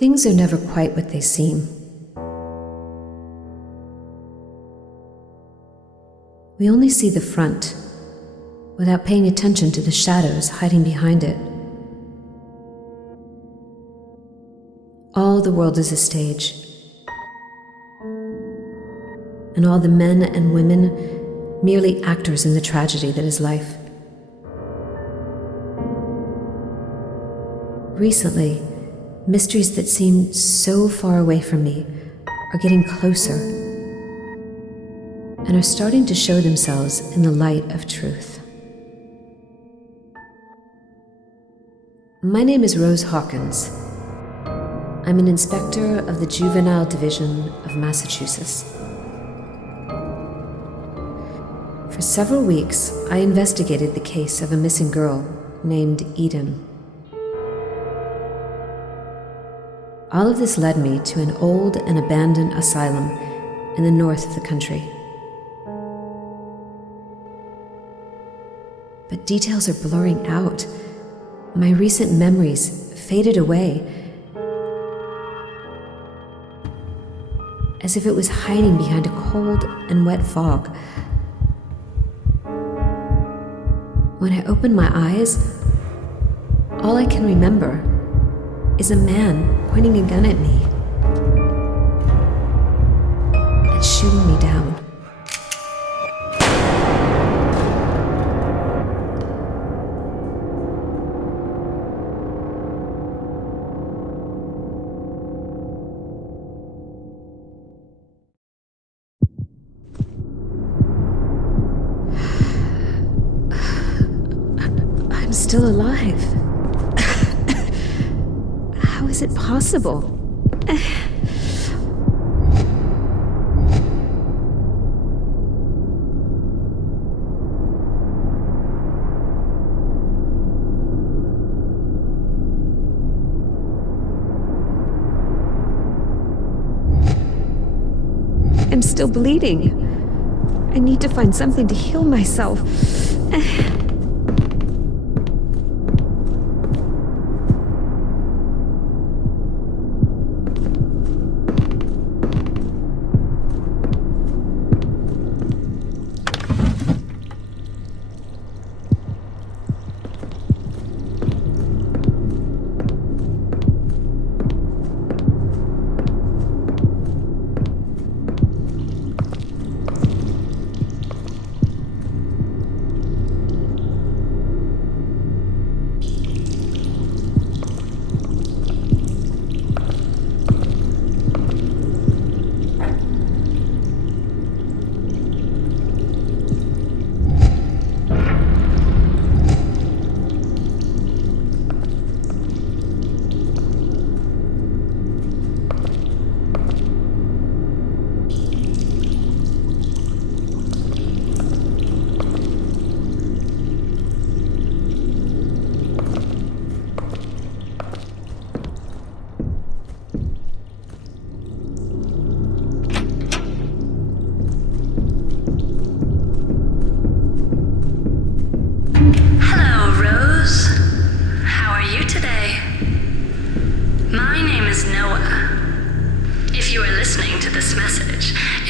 Things are never quite what they seem. We only see the front, without paying attention to the shadows hiding behind it. All the world is a stage, and all the men and women merely actors in the tragedy that is life. Recently, mysteries that seemed so far away from me are getting closer and are starting to show themselves in the light of truth. My name is Rose Hawkins. I'm an inspector of the Juvenile Division of Massachusetts. For several weeks, I investigated the case of a missing girl named Eden. All of this led me to an old and abandoned asylum in the north of the country. But details are blurring out. My recent memories faded away, as if it was hiding behind a cold and wet fog. When I open my eyes, all I can remember is a man pointing a gun at me and shooting me down. I'm still alive. How is it possible? I'm still bleeding. I need to find something to heal myself.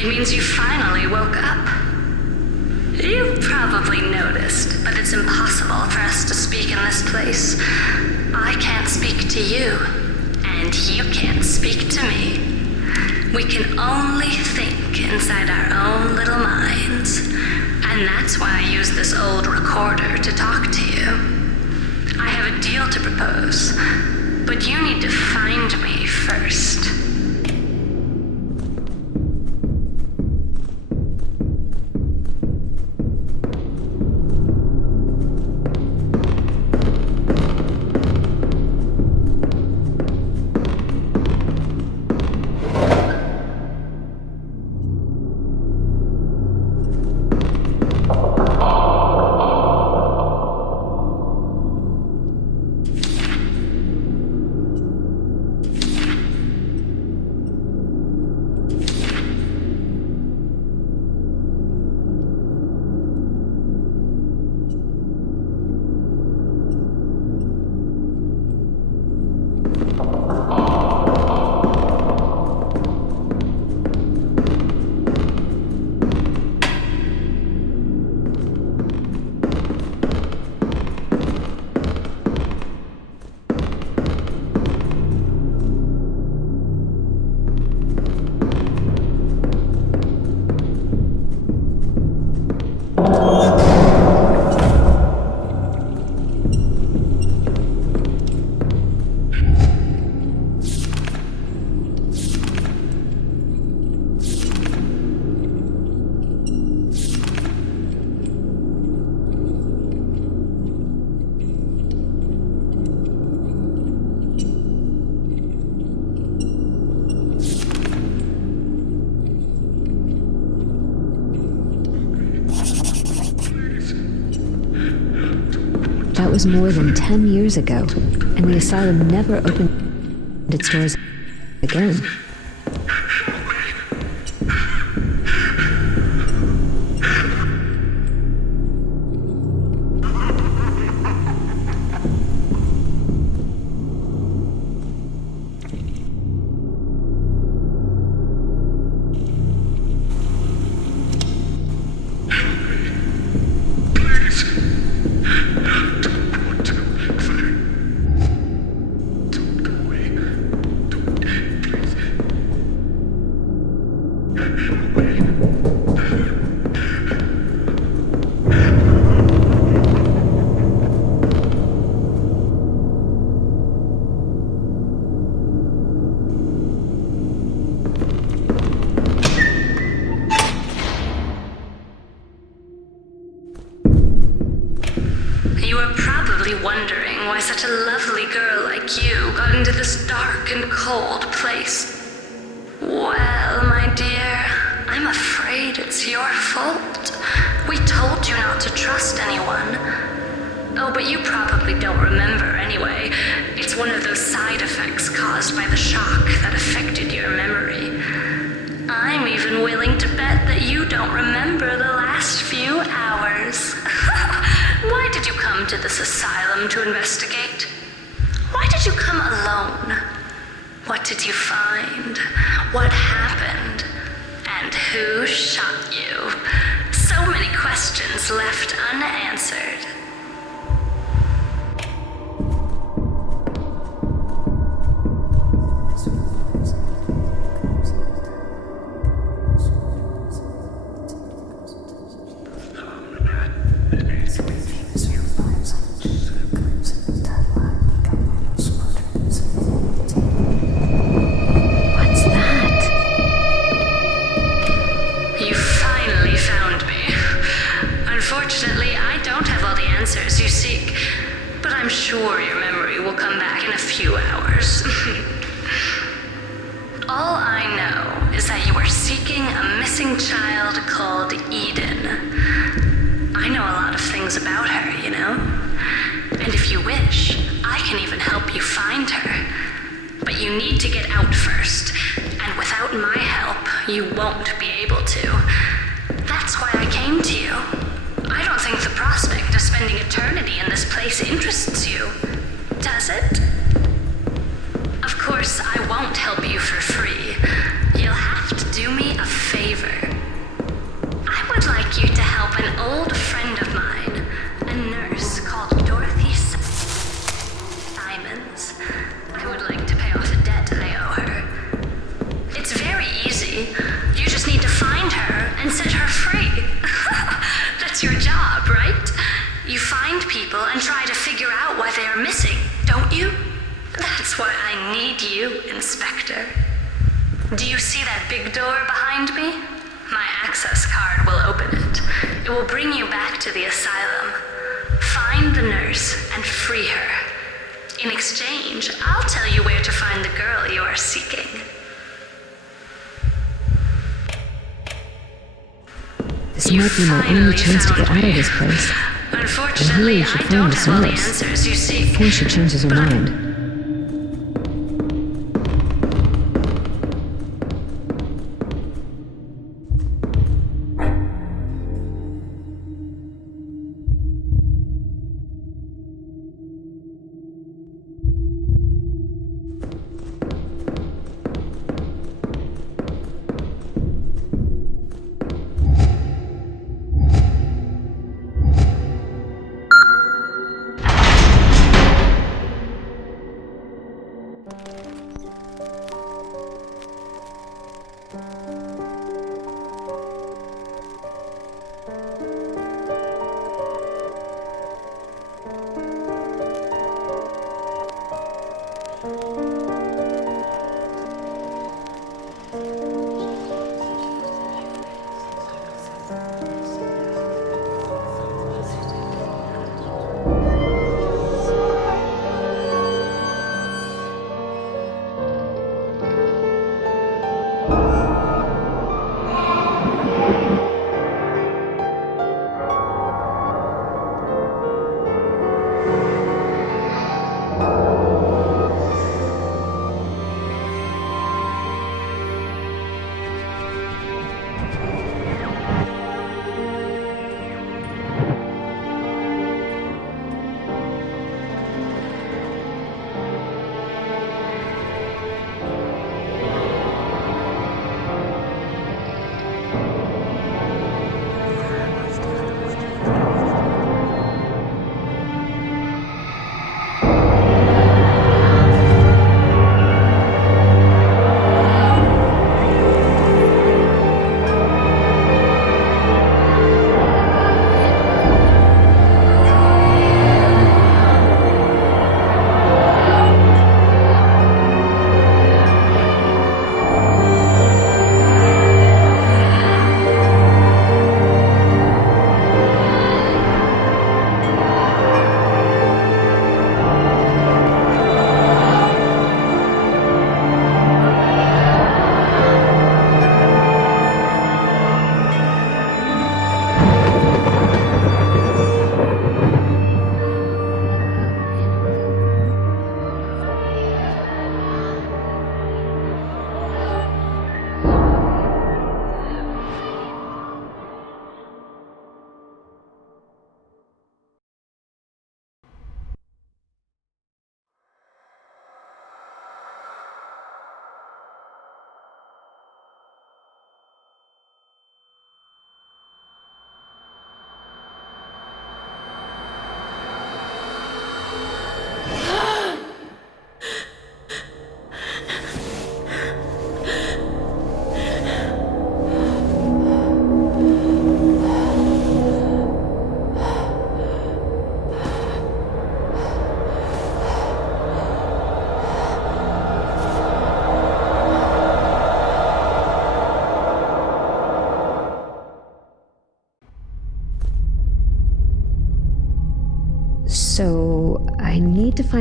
It means you finally woke up. You've probably noticed, but it's impossible for us to speak in this place. I can't speak to you, and you can't speak to me. We can only think inside our own little minds, and that's why I use this old recorder to talk to you. I have a deal to propose, but you need to find me first. That was more than 10 years ago, and the asylum never opened its doors again. You are probably wondering why such a lovely girl like you got into this dark and cold place. Well, my dear, I'm afraid it's your fault. We told you not to trust anyone. Oh, but you probably don't remember anyway. It's one of those side effects caused by the shock that affected your memory. I'm even willing to bet that you don't remember the last few hours. Why did you come to this asylum to investigate? Why did you come alone? What did you find? What happened? And who shot you? So many questions left unanswered. Unfortunately, I don't have all the answers you seek, but I'm sure your memory will come back in a few hours. All I know is that you are seeking a missing child called Eden. I know a lot of things about her, you know? And if you wish, I can even help you find her. But you need to get out first, and without my help, you won't be able to. That's why I came to you. I don't think the prospect of spending eternity in this place interests you, does it? Of course, I won't help you for free. You'll have to do me a favor. I would like you to help an old friend of mine, a nurse called Dorothy Simons. I would like to pay off a debt I owe her. It's very easy. You just need to find her and set her free. That's your job, right? You find people and try to figure out why they are missing, don't you? That's why I need you, Inspector. Do you see that big door behind me? My access card will open it. It will bring you back to the asylum. Find the nurse and free her. In exchange, I'll tell you where to find the girl you are seeking. This might be my only chance to get out of this place. Unfortunately, I don't have all the answers you seek. Before she changes her mind.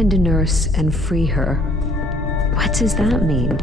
find a nurse and free her. What does that mean?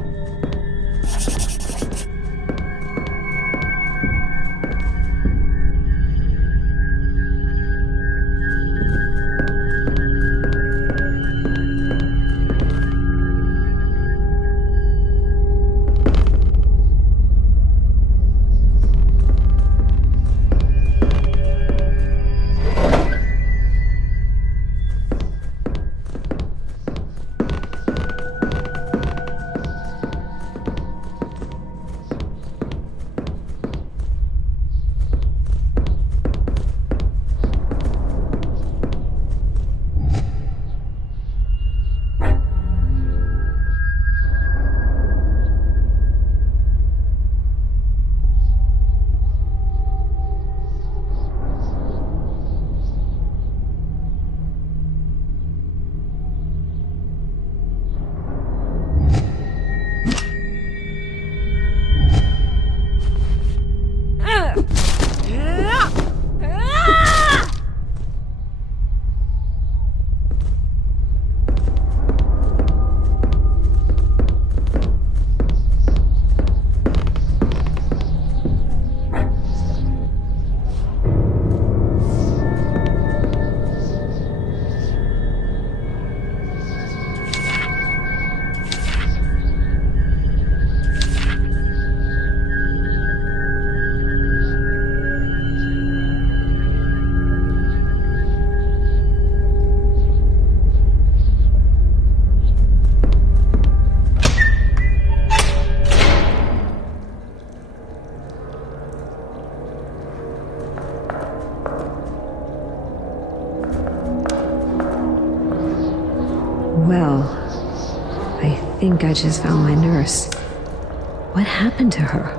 Well, I think I just found my nurse. What happened to her?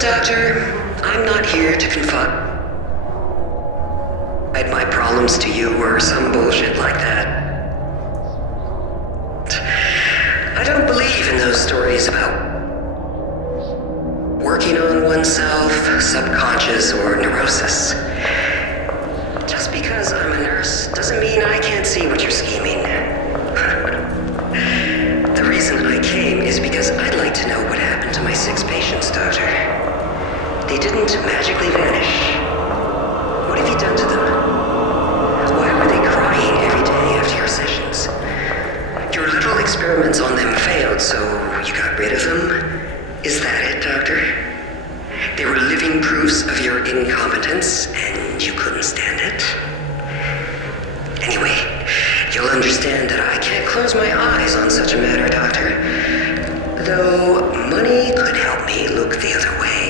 Doctor, I'm not here to confide my problems to you or some bullshit like that. I don't believe in those stories about working on oneself, subconscious, or neurosis. Just because I'm a nurse doesn't mean I can't see what you're scheming. The reason I came is because I'd like to know what happened to my 6 patients, Doctor. They didn't magically vanish. What have you done to them? Why were they crying every day after your sessions? Your little experiments on them failed, so you got rid of them? Is that it, Doctor? They were living proofs of your incompetence, and you couldn't stand it? Anyway, you'll understand that I can't close my eyes on such a matter, Doctor. Though money could help me look the other way.